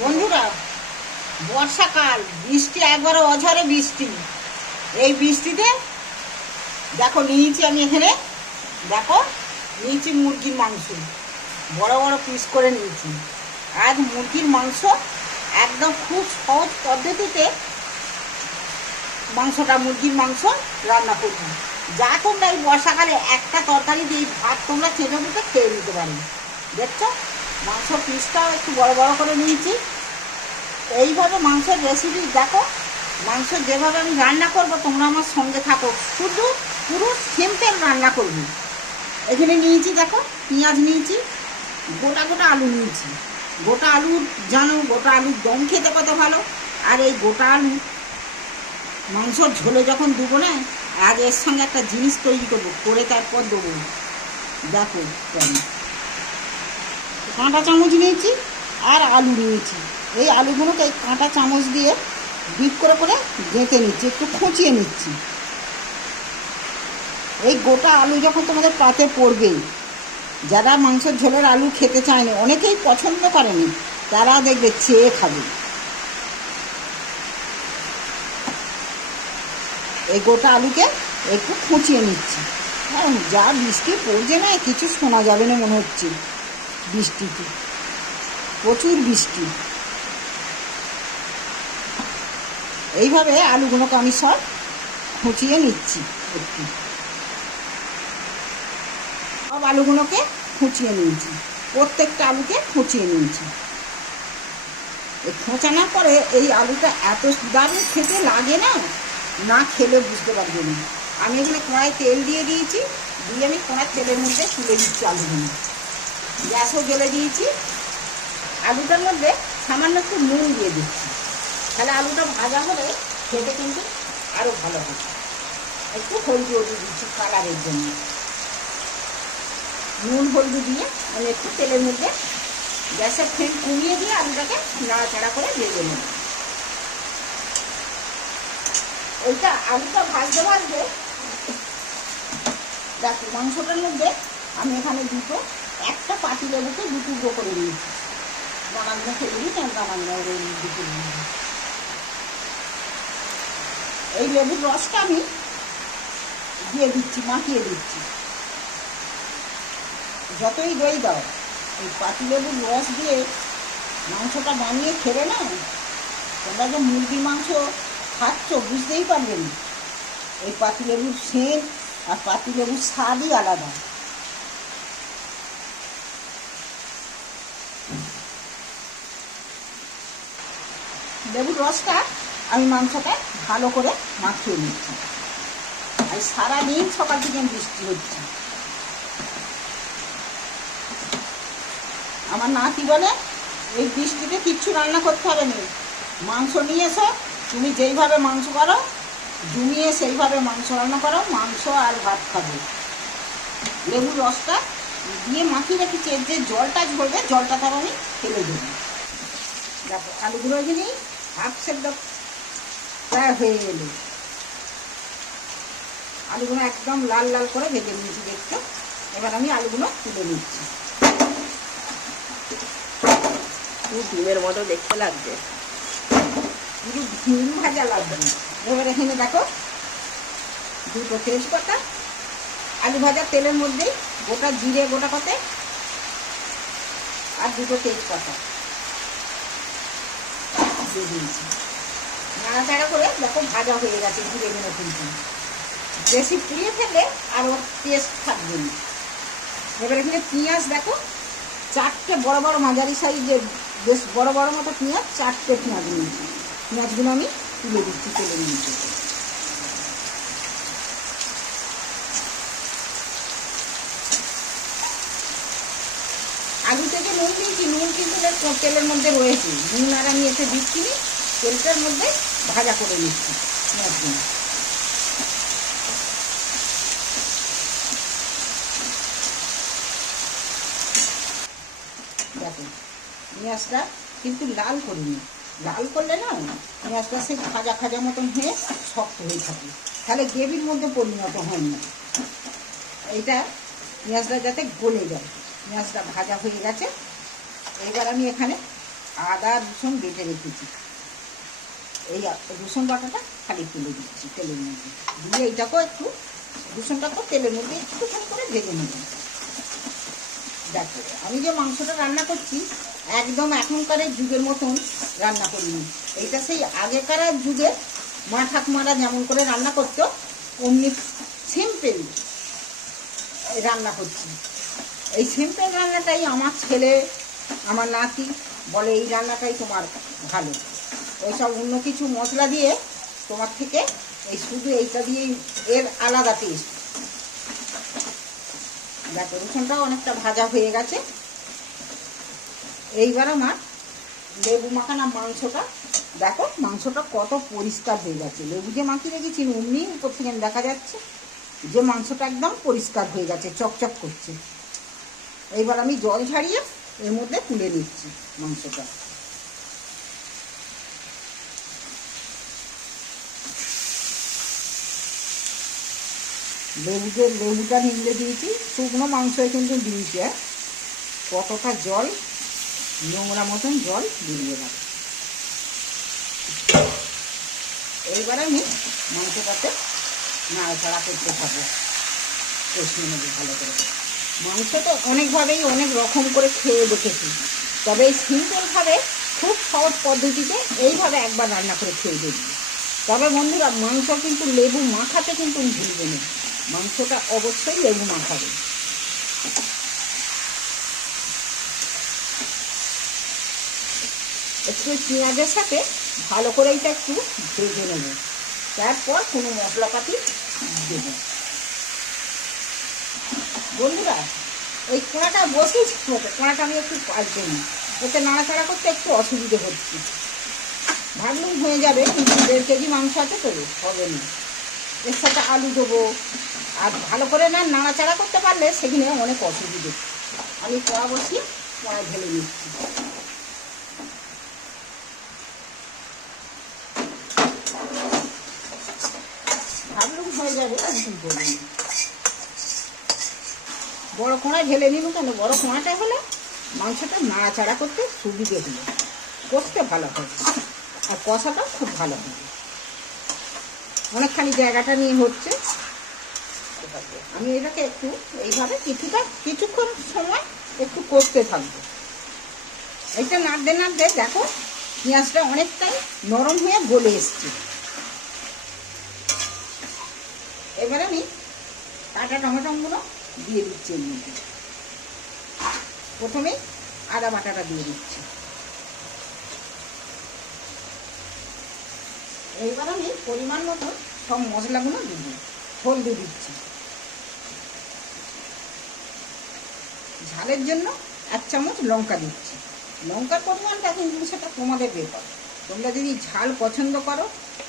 বন্ধুরা, বর্ষাকাল, বৃষ্টি, একবারে অঝরে বৃষ্টি। এই বৃষ্টিতে, দেখো নিয়েছি আমি এখানে, দেখো নিয়েছি মুরগির মাংস। বড় বড় পিস করে নিয়েছি। আজ মুরগির মাংস একদম খুব সহজ পদ্ধতিতে মাংসটা, মুরগির মাংস রান্না করব যা তোমরা এই বর্ষাকালে একটা তরকারি দিয়ে ভাত তোমরা চেপে মুখে খেয়ে নিতে পারো। দেখছ? মাংস পিসটাও একটু বড় বড় করে নিয়েছি। এইভাবে মাংসের রেসিপি দেখো, মাংস যেভাবে আমি রান্না করব, তোমরা আমার সঙ্গে থাকো। শুধু পুরো সিম্পল রান্না করবি। এখানে নিয়েছি দেখো, পেঁয়াজ নিয়েছি, গোটা গোটা আলু নিয়েছি। গোটা আলু জানো, গোটা আলুর দম খেতে কত ভালো। আর এই গোটা আলু মাংসর ঝোলে যখন দেবো না আগে এর সঙ্গে একটা জিনিস তৈরি করব, করে তারপর দেবো। দেখো কেমন। কাঁটা চামচ নিয়েছি আর আলু নিয়েছি। এই আলুগুলোকে এই কাঁটা চামচ দিয়ে ডিপ করে করে গেঁথে নিচ্ছি, একটু খুঁচিয়ে নিচ্ছি। এই গোটা আলু যখন তোমাদের পাতে পড়বে যারা মাংসের ঝোলের আলু খেতে চায় না, অনেকেই পছন্দ করেনি, তারা দেখবে চেয়ে খাবে। এই গোটা আলুকে একটু খুঁচিয়ে নিচ্ছি। হ্যাঁ যা বৃষ্টি পড়ছে না, কিছু শোনা যাবে না মনে হচ্ছে। বৃষ্টিতে। প্রচুর বৃষ্টি। এইভাবে আলুগুলোকে আমি সব খুঁচিয়ে নিচ্ছি একটু। সব আলুগুলোকে খুঁচিয়ে নিয়েছি। প্রত্যেকটা আলুকে খুঁচিয়ে নিয়েছি। এই খোঁচানোর পরে এই আলুটা এত দারুণ খেতে লাগে না? না খেলে বুঝতে পারবে না। আমি এখানে কড়াই তেল দিয়ে দিয়েছি, দিয়ে আমি কড়াই তেলের মধ্যে তুলে দিচ্ছি আলুগুলো। গ্যাসও জ্বেলে দিয়েছি। আলুটার মধ্যে সামান্য একটু নুন দিয়ে দিচ্ছি। তাহলে আলুটা ভাজা হলে খেতে কিন্তু আরও ভালো হবে। একটু হলদি দিয়ে দিচ্ছি কালারের জন্য। নুন হলদি দিয়ে আমি একটু তেলের মধ্যে গ্যাসের ফ্লেম কমিয়ে দিয়ে আলুটাকে নাড়াচাড়া করে ভেজে নেব ওইটা আলুটা ভাজতে ভাজতে দেখো মাংসটার মধ্যে আমি এখানে দুটো একটা পাতি লেবুকে দু টুকরো করে নিয়েছি। দানাগুলো ফেলে দিই কেন ওই দুটো এই লেবুর রসটা আমি দিয়ে দিচ্ছি, মাখিয়ে দিচ্ছি। যতই দই দাও, এই পাতি লেবুর রস দিয়ে মাংসটা বানিয়ে খেলে না, তোমরা যে মুরগি মাংস খাচ্ছ, বুঝতেই পারবে না। এই পাতি লেবুর সেন্ট আর পাতি লেবুর স্বাদই আলাদা। লেবুর রসটা আমি মাংসটা ভালো করে মাখিয়ে নিচ্ছি। আর সারাদিন সকাল থেকে বৃষ্টি হচ্ছে। আমার নাতি বলে, এই বৃষ্টিতে কিচ্ছু রান্না করতে হবে না। মাংস নিয়ে এসো, তুমি যেইভাবে মাংস করো, জমিয়ে সেইভাবে মাংস রান্না করো, মাংস আর ভাত খাবে। লেবুর রসটা দিয়ে মাখিয়ে রেখেছি যে জলটা ঝরবে, জলটা তার আমি ফেলে দেবো। দেখো, আলুগুলো যদি হাফ সেদ্ধ প্রায় হয়ে গেল। আলুগুলো একদম লাল লাল করে ভেজে নিয়েছি দেখছ। এবার আমি আলুগুলো তুলে নিচ্ছি। পুরো ডিমের মতো দেখতে লাগবে পুরো ডিম ভাজা লাগবে। না এবার এখানে দেখো দুটো তেজপাতা আলু ভাজা তেলের মধ্যেই গোটা জিরে গোটা কতে আর দুটো তেজপাতা। দিয়ে দিয়েছি। নাড়াচাড়া করে দেখো ভাজা হয়ে গেছে ঘুরে গুঁড়ো কিন্তু। বেশি পুড়িয়ে ফেললে আরও টেস্ট থাকবে না। এবার এখানে পেঁয়াজ দেখো, চারটে বড় বড় মাঝারি সাইজের বেশ বড় বড় মতো পেঁয়াজ, চারটে পেঁয়াজ নিয়েছি। পেঁয়াজগুলো আমি তুলে দিচ্ছি তেলের মধ্যে আলু থেকে নুন দিয়েছি নুন কিন্তু এর ক- তেলের মধ্যে রয়েছে। নুন আর আমি এতে দিচ্ছি তেলটার মধ্যে ভাজা করে নিচ্ছি। দেখো, পেঁয়াজটা কিন্তু লাল করিনি লাল করলে না পেঁয়াজটা সেই খাজা খাজা মতন হয়ে শক্ত হয়ে থাকে। তাহলে গ্রেভির মধ্যে পরিণত হয় না। এইটা পেঁয়াজটা যাতে গলে যায়। পেঁয়াজটা ভাজা হয়ে গেছে। এবার আমি এখানে আদা, রসুন বেটে রেখেছি। এই রসুন বাটাটা খালি তুলে দিচ্ছি, তেলের মধ্যে। দিয়ে এইটাকেও একটু, রসুনটাকেও তেলের মধ্যে একটুখানি করে ভেজে নেব। দেখো, আমি যে মাংসটা রান্না করছি, একদম এখনকার যুগের মতন রান্না করিনি। এইটা সেই আগেকার যুগে মা ঠাকুমারা যেমন করে রান্না করতো, অমনি সিম্পল রান্না করছি। এই সিম্পল রান্নাটাই আমার ছেলে আমার নাতি বলে, এই রান্নাটাই তোমার ভালো। ওইসব অন্য কিছু মশলা দিয়ে তোমার থেকে এই শুধু এইটা দিয়েই এর আলাদা টেস্ট দেখো, রসুনটাও অনেকটা ভাজা হয়ে গেছে। এইবার আমার লেবু মাখানা মাংসটা, দেখো, মাংসটা কত পরিষ্কার হয়ে গেছে। লেবু যে মাখিয়ে রেখেছি, অমনি উপর থেকে দেখা যাচ্ছে যে মাংসটা একদম পরিষ্কার হয়ে গেছে, চকচক করছে। এইবার আমি জল ঝাড়িয়ে এর মধ্যে তুলে নিচ্ছি মাংসটা। লেবুকে লেবুটা নিংড়ে দিয়েছি। শুকনো মাংসই কিন্তু দিয়েছি হ্যাঁ? কতটা জল, নোংরা মতন জল বেরিয়ে গেল। এইবার আমি মাংসটাতে নাড়াচাড়া করতে থাকব। কষিয়ে নেব ভালো করে। মাংস তো অনেকভাবেই অনেক রকম করে খেয়ে দেখেছি। তবে এই সিম্পলভাবে খুব সহজ পদ্ধতিতে এইভাবে একবার রান্না করে খেয়ে দেখবি তবে বন্ধুরা, মাংস কিন্তু লেবু মাখাতে কিন্তু ভুলবে না। মাংসটা অবশ্যই লেবু মাখাবে। একটু পেঁয়াজের সাথে ভালো করে এটা একটু ভেজে নেব। তারপর কোনো মশলাপাতি দেবো বন্ধুরা এই কোড়াটা বসেছি মতো কোড়াটা আমি একটু পাল্টে নিই ওতে নাড়াচাড়া করতে একটু অসুবিধে হচ্ছে। ভাবলুম হয়ে যাবে, কিন্তু দেড় কেজি মাংস আছে তো, হবে না। এর সাথে আলু দেবো। আর ভালো করে না নাড়াচাড়া করতে পারলে সেখানে অনেক অসুবিধে। আমি কড়া বসিয়ে কড়াই ঢেলে নিচ্ছি। ভাবলুম হয়ে যাবে কিন্তু করব না বড় কোঁড়া ঢেলে নিল কেন? বড় কোঁড়াটা হলে মাংসটা নাড়াচাড়া করতে সুবিধে হলো কষতে ভালো হবে। আর কষাটা খুব ভালো হবে। অনেকখানি জায়গাটা নিয়ে হচ্ছে। আমি এটাকে একটু এইভাবে কিছুটা, কিছুক্ষণ সময় একটু করতে থাকব। এইটা নাড়তে নাড়তে দেখো, পেঁয়াজটা অনেকটাই নরম হয়ে গলে এসছে। এবার আমি কাটা টমেটোগুলো দিয়ে দিচ্ছি এর মধ্যে। প্রথমে আদা বাটাটা দিয়ে দিচ্ছি। এইবার আমি পরিমাণ মতো সব মশলাগুলো দিব হলদি দিচ্ছি। ঝালের জন্য এক চামচ লঙ্কা দিচ্ছি। লঙ্কার পরিমাণটা কিন্তু সেটা তোমাদের ব্যাপার। তোমরা যদি ঝাল পছন্দ করো,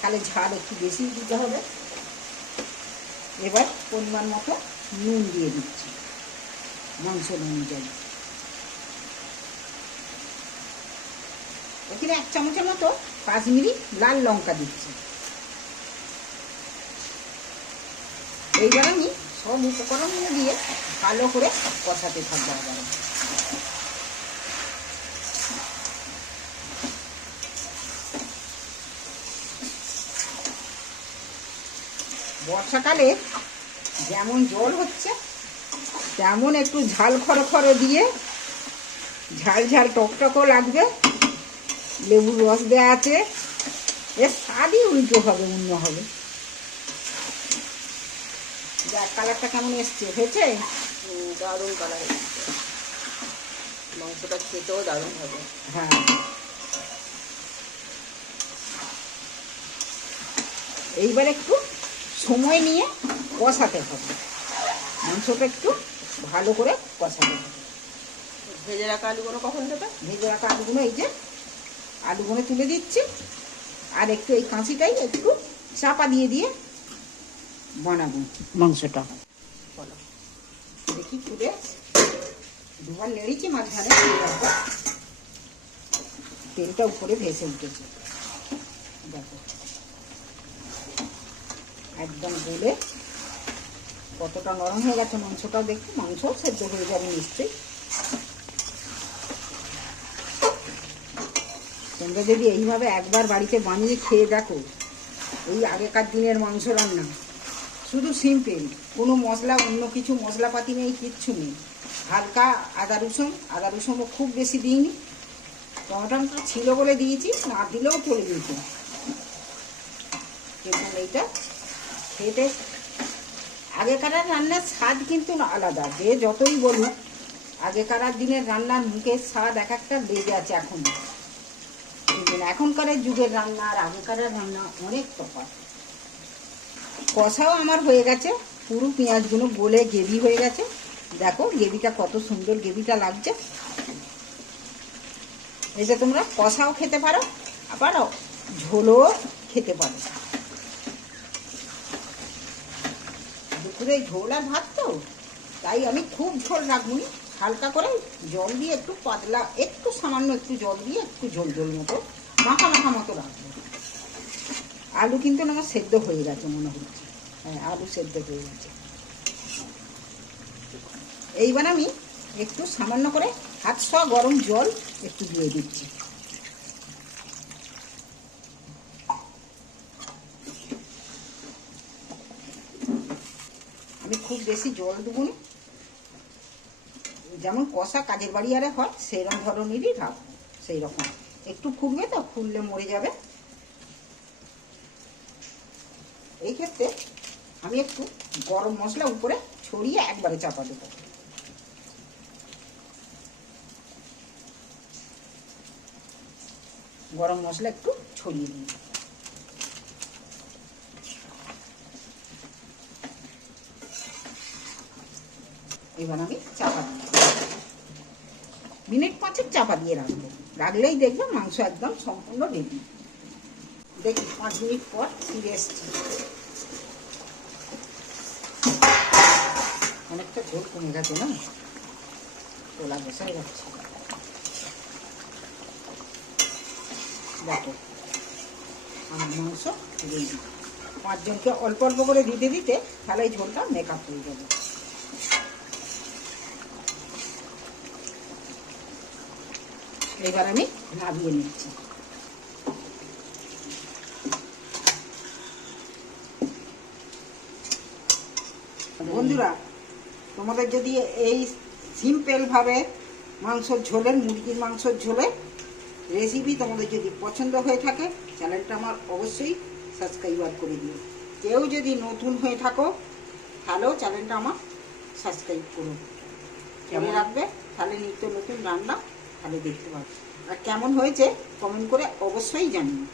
তাহলে ঝাল একটু বেশি দিতে হবে। এবার পরিমাণ মতো নুন দিয়ে দিচ্ছি, মাংস অনুযায়ী এখানে এক চামচের মতো কাশ্মীরি লাল লঙ্কা দিচ্ছি। এইবার আমি সব উপকরণগুলো দিয়ে ভালো করে কষাতে থাকব আবার। বর্ষাকালে যেমন জল হচ্ছে তেমন একটু ঝাল খড়ো খড়ো দিয়ে ঝাল ঝাল টকটকও লাগবে। লেবুর রস দেওয়া আছে। এর স্বাদই উল্টো হবে অন্য হবে। দেখ কালারটা কেমন এসছে? হয়েছে? দারুণ কালার মাংসটা খেতেও দারুণ হবে। হ্যাঁ। এইবার একটু সময় নিয়ে কষাতে হবে। মাংসটা একটু ভালো করে কষাতে হবে। ভেজে রাখা আলুগুলো কখন দেবে ভেজে রাখা আলুগুলো এই যে আলুগুলো তুলে দিচ্ছি। আর একটু এই কাঁচিটাই একটু চাপা দিয়ে দিয়ে বানাবো মাংসটা। বলো দেখি তুলে দুবার নেড়েছি মাঝখানে। তেলটা উপরে ভেসে উঠেছে। দেখো। একদম গলে। কতটা নরম হয়ে গেছে মাংসটাও দেখি মাংস সেদ্ধ হয়ে যাবে নিশ্চয়ই। তোমরা যদি এইভাবে একবার বাড়িতে বানিয়ে খেয়ে দেখো, এই আগেকার দিনের মাংস রান্না। শুধু সিম্পল কোনো মশলা, অন্য কিছু মশলাপাতি নেই, কিচ্ছু নেই। হালকা আদা রসুন, আদা রসুনও খুব বেশি দিইনি। টমেটোটা ছিল বলে দিয়েছি, না দিলেও চলে যেত এইটা। খেতে। আগেকার রান্নার স্বাদ কিন্তু আলাদা, যে যতই বলুক। আগেকার দিনের রান্নার মুখের স্বাদ এক একটা লেগে আছে এখন। এখনকার যুগের রান্না আর আগেকার রান্না অনেক তফাৎ। কষাও আমার হয়ে গেছে, পুরো পেঁয়াজগুলো গলে গ্রেভি হয়ে গেছে। দেখো গ্রেভিটা কত সুন্দর গ্রেভিটা লাগছে। এটা তোমরা কষাও খেতে পারো আবার ঝোলও খেতে পারো। দুপুরে ঝোল ভাত তো। তাই আমি খুব ঝোল রাখবনি হালকা করে জল দিয়ে একটু পাতলা, একটু সামান্য একটু জল দিয়ে একটু ঝোল ঝোল মতো, মাখা মাখা মতো রাখব আলু কিন্তু আমার সেদ্ধ হয়ে গেছে মনে হচ্ছে। হ্যাঁ আলু সেদ্ধ হয়ে গেছে। এইবার আমি একটু সামান্য করে হাত গরম জল একটু দিয়ে দিচ্ছি আমি খুব বেশি জল দেবো যেমন কষা কাজের বাড়ি আরে হয় সেইরকম ধরনেরই রাখব সেই রকম একটু ফুটবে তো ফুললে মরে যাবে। এই ক্ষেত্রে আমি একটু গরম মশলা উপরে ছড়িয়ে একবারে চাপা দেবো। গরম মশলা একটু ছড়িয়ে দিই। এবার আমি চাপা মিনিট পাঁচেক চাপা দিয়ে রাখব। রাখলেই দেখবে মাংস একদম সম্পূর্ণ রেডি দেখি, পাঁচ মিনিট পর ফিরে এসছি। অনেকটা ঝোল কমে গেছে না? তোলা বসাই যাচ্ছে দেখো, আমার মাংস রেডি পাঁচজনকে অল্প অল্প করে দিতে দিতে তাহলে এই ঝোলটা মেকআপ হয়ে যাবে। এবার আমি নামিয়ে নিচ্ছি। বন্ধুরা তোমাদের যদি এই সিম্পলভাবে মাংসর ঝোলের মুরগির মাংসর ঝোলে রেসিপি তোমাদের যদি পছন্দ হয়ে থাকে চ্যানেলটা আমার অবশ্যই সাবস্ক্রাইবার করে দিও। কেউ যদি নতুন হয়ে থাকো তাহলেও চ্যানেলটা আমার সাবস্ক্রাইব করো। কেমন? রাখবে তাহলে নিত্য নতুন রান্না তাহলে দেখতে পাচ্ছি আর কেমন হয়েছে কমেন্ট করে অবশ্যই জানিও।